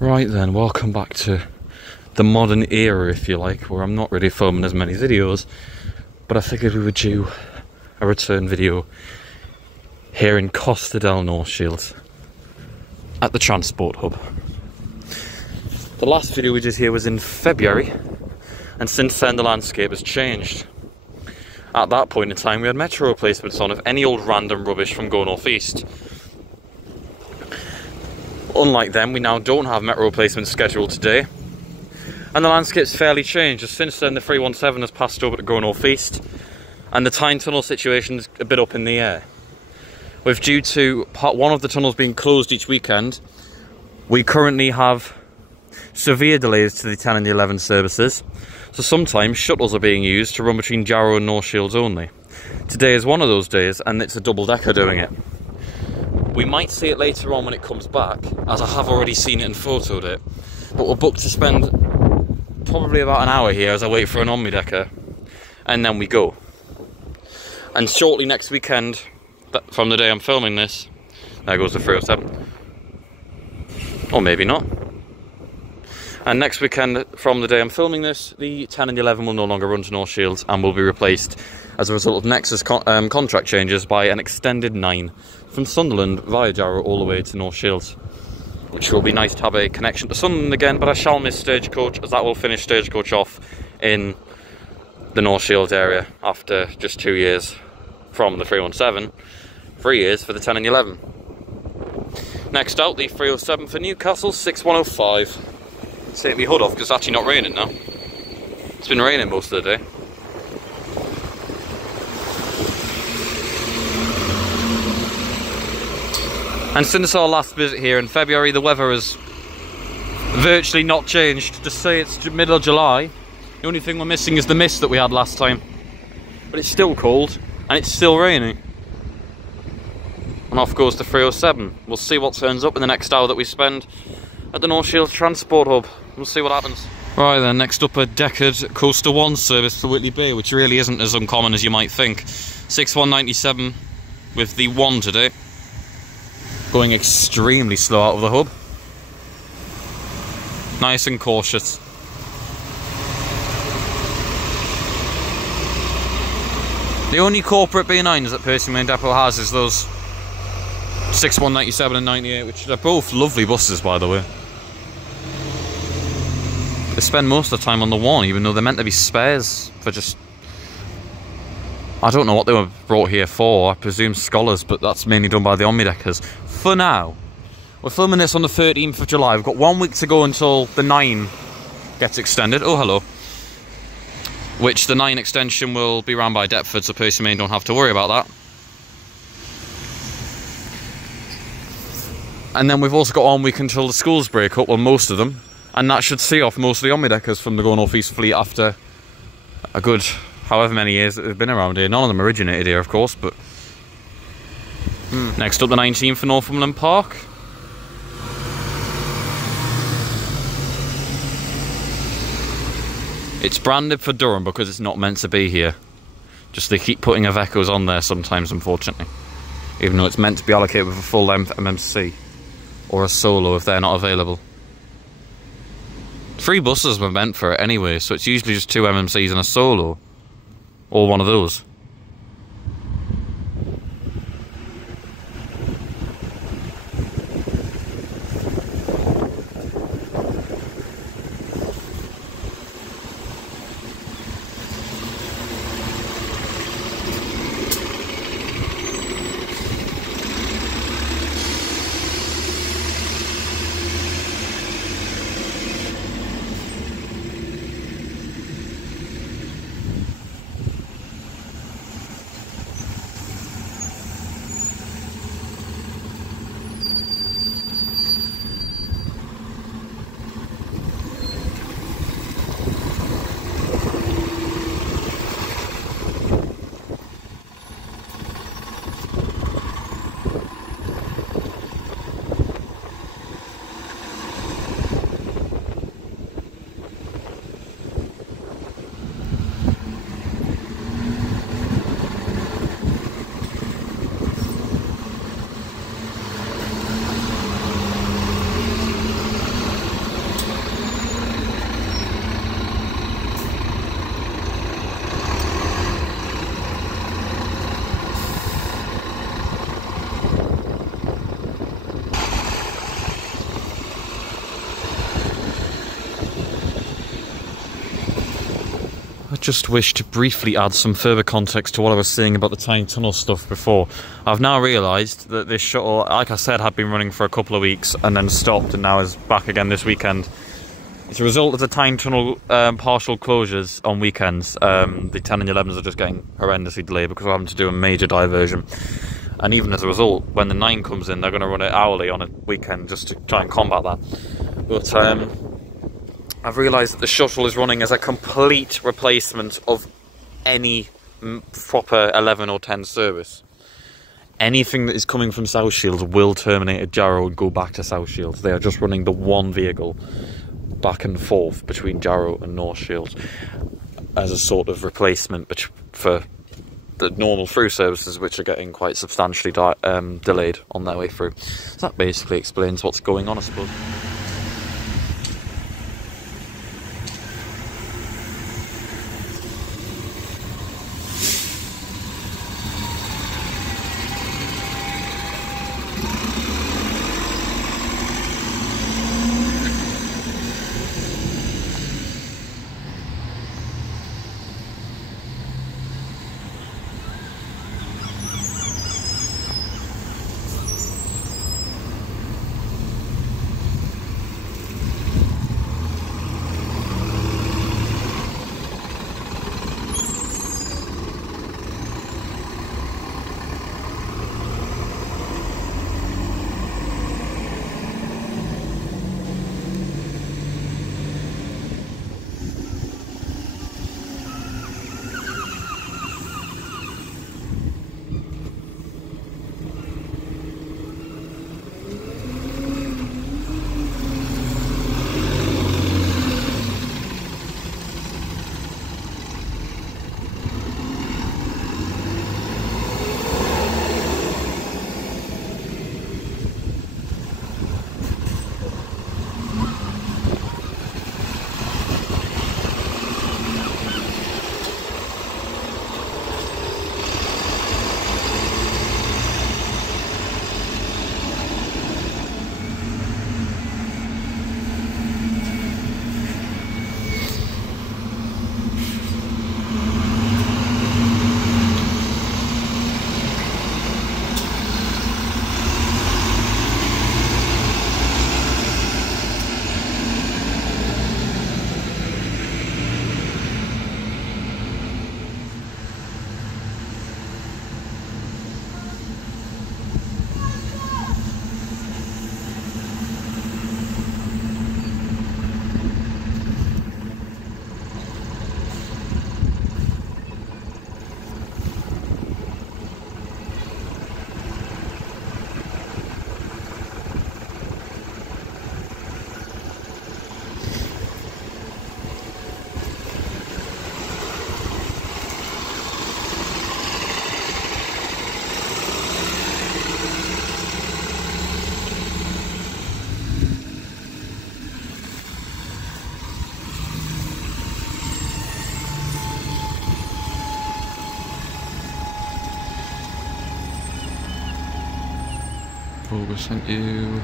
Right then, welcome back to the modern era, if you like, where I'm not really filming as many videos, but I figured we would do a return video here in Costa del North Shields at the Transport Hub. The last video we did here was in February, and since then the landscape has changed. At that point in time we had metro replacements on of any old random rubbish from Go North East. Unlike them, we now don't have metro replacements scheduled today, and the landscape's fairly changed. Since then the 317 has passed over to Go North East, and the Tyne Tunnel situation's a bit up in the air. With due to part one of the tunnels being closed each weekend, we currently have severe delays to the 10 and the 11 services, so sometimes shuttles are being used to run between Jarrow and North Shields only. Today is one of those days, and it's a double-decker doing it. We might see it later on when it comes back, as I have already seen it and photoed it, but we're booked to spend probably about an hour here as I wait for an omnidecker, and then we go. And shortly next weekend, from the day I'm filming this, there goes the 307, or maybe not. And next weekend, from the day I'm filming this, the 10 and the 11 will no longer run to North Shields and will be replaced as a result of Nexus contract changes by an extended 9 from Sunderland via Jarrow all the way to North Shields, which will be nice to have a connection to Sunderland again, but I shall miss Stagecoach, as that will finish Stagecoach off in the North Shields area after just 2 years from the 317, 3 years for the 10 and 11. Next out, the 307 for Newcastle, 6105. Take my hood off because it's actually not raining now. It's been raining most of the day. And since our last visit here in February, the weather has virtually not changed. Just say it's middle of July. The only thing we're missing is the mist that we had last time. But it's still cold and it's still raining. And off goes the 307. We'll see what turns up in the next hour that we spend at the North Shields Transport Hub. We'll see what happens. Right then, next up a Deckard Coaster 1 service to Whitley Bay, which really isn't as uncommon as you might think. 6197 with the 1 today. Going extremely slow out of the hub. Nice and cautious. The only corporate B9s that Percy Main Depot has is those 6197 and 98, which are both lovely buses, by the way. They spend most of the time on the 1, even though they're meant to be spares for just... I don't know what they were brought here for. I presume scholars, but that's mainly done by the omnideckers. For now, we're filming this on the 13th of July. We've got 1 week to go until the 9 gets extended. Oh, hello. Which the 9 extension will be run by Deptford, so Percy Main don't have to worry about that. And then we've also got 1 week until the schools break up, well, most of them. And that should see off most of the omnideckers from the Go North East fleet after a good however many years that they've been around here. None of them originated here, of course, but... Next up, the 19 for Northumberland Park. It's branded for Durham because it's not meant to be here. Just they keep putting Ivecos on there sometimes, unfortunately. Even though it's meant to be allocated with a full-length MMC. Or a solo if they're not available. 3 buses were meant for it anyway, so it's usually just 2 MMCs and a solo. Or one of those. just wish to briefly add some further context to what I was saying about the Tyne Tunnel stuff before. I've now realised that this shuttle, like I said, had been running for a couple of weeks and then stopped and now is back again this weekend. It's a result of the Tyne Tunnel partial closures on weekends. The 10 and 11s are just getting horrendously delayed because we're having to do a major diversion. And even as a result, when the 9 comes in, they're going to run it hourly on a weekend just to try and combat that. But I've realised that the shuttle is running as a complete replacement of any proper 11 or 10 service. Anything that is coming from South Shields will terminate at Jarrow and go back to South Shields. They are just running the one vehicle back and forth between Jarrow and North Shields as a sort of replacement for the normal through services, which are getting quite substantially delayed on their way through. So that basically explains what's going on, I suppose. Progress, thank you.